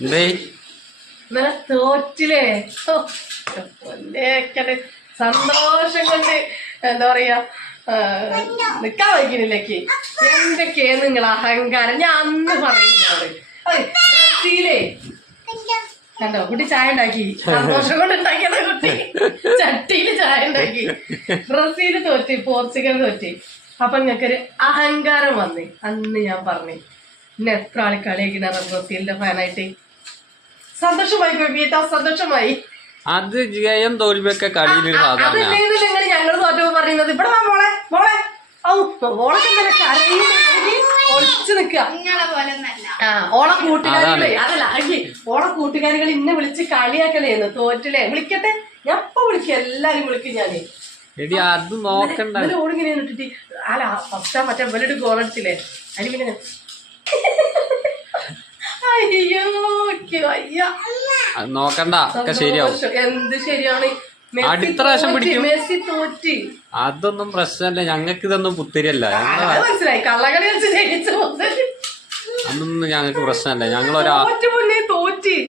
ഇന്നലെ തോറ്റില്ലേ? സന്തോഷം കൊണ്ട് എന്താ പറയാ നിക്കാൻ വയ്ക്കുന്നില്ലേക്ക്. എന്തൊക്കെയാ നിങ്ങൾ അഹങ്കാരം? ഞാൻ അന്ന് പറയുന്നത് ബ്രസീലേ കണ്ടോ കുട്ടി ചായ ഉണ്ടാക്കി, സന്തോഷം കൊണ്ട് ഉണ്ടാക്കിയതാ കുട്ടി. ചട്ടിയില് ചായ ഉണ്ടാക്കി. ബ്രസീല് തോറ്റി, പോർച്ചുഗൽ തോറ്റി. അപ്പൊ നിങ്ങൾക്കൊരു അഹങ്കാരം വന്ന്. അന്ന് ഞാൻ പറഞ്ഞു ഇന്നെ എത്ര ആള് കളിയാക്കിനാ ബ്രസീലിന്റെ ഫാനായിട്ട്. സന്തോഷമായി ബേബിയേട്ടാ, സന്തോഷമായി. അത് ജയം തോൽവിയൊക്കെ കളിയിൽ അതല്ലെങ്കിൽ നിങ്ങൾ ഞങ്ങൾ തോറ്റോ പറയുന്നത്. ഇവിടെ വാ മോളെ, മോളെ ഒളിച്ചു നിക്ക. ഓളെ കൂട്ടുകാരികളെ അതല്ല ഓളെ കൂട്ടുകാരികൾ ഇന്നെ വിളിച്ച് കളിയാക്കലേന്ന്. തോറ്റില്ലേ? വിളിക്കട്ടെ, ഞാൻ ഇപ്പൊ വിളിക്കാം, എല്ലാരും വിളിക്കും ഞാന്. അത് നോക്കണ്ട. ഓടിങ്ങനെ ഇട്ടിട്ട് അല്ല ഫസ്റ്റ് മറ്റേ ഇവരുടെ ഗോളെടുത്തില്ലേ അതിന് പിന്നെ അയ്യോ അയ്യ നോക്കണ്ട, ഒക്കെ ശരിയാവും. എന്ത് ശരിയാണ്? അടുത്ത പ്രാവശ്യം പിടിക്കും. മെസ്സി തോറ്റി. അതൊന്നും പ്രശ്നമല്ല, ഞങ്ങൾക്ക് ഇതൊന്നും പുത്തിരിയല്ല. മനസ്സിലായി, കള്ളകളി വെച്ച് ജയിച്ചു. അതൊന്നും ഞങ്ങൾക്ക് പ്രശ്നമല്ല. ഞങ്ങൾ